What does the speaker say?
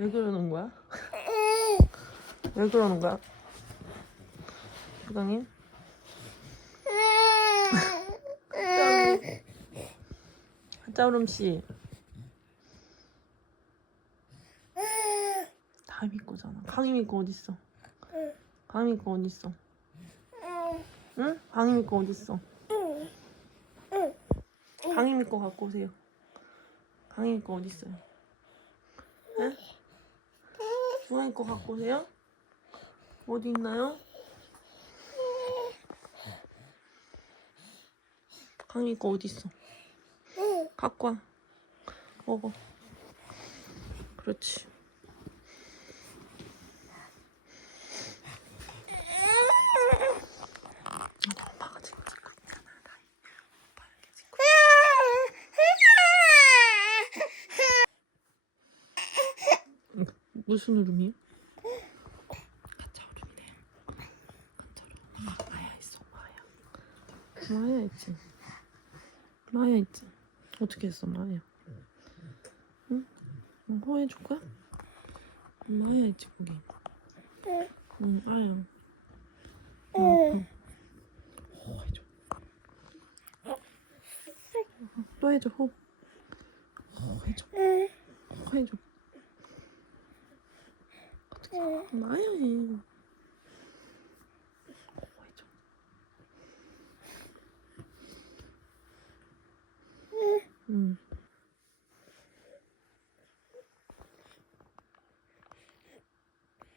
왜 그러는 거야? 왜 그러는 거야? 부장님? 짜오름 씨. 다미 거잖아. 강희미 거 어딨어? 강희미 거 어딨어? 응? 강희미 거 어딨어? 강희미 거 갖고 오세요. 강희미 거 어딨어요? 응? 주환이 거 갖고 오세요. 어디 있나요? 강희 거 어디 있어? 갖고 와. 먹어. 그렇지. 엄마가 지금 찍고 있잖아. 나이. 오빠는 이렇게 찍고 있어. 무슨 울음이에요? 가짜 울음이네요. 가짜 울음. 마, 마야 있어. 마야. 마야 있지. 마야 있지. 어떻게 했어 마야? 응? 응, 호해줄 거야? 마야 있지 거기. 응, 아야. 응, 응. 호 해줘. 또 해줘 호. 호 해줘. 호 해줘. 나야지. 응.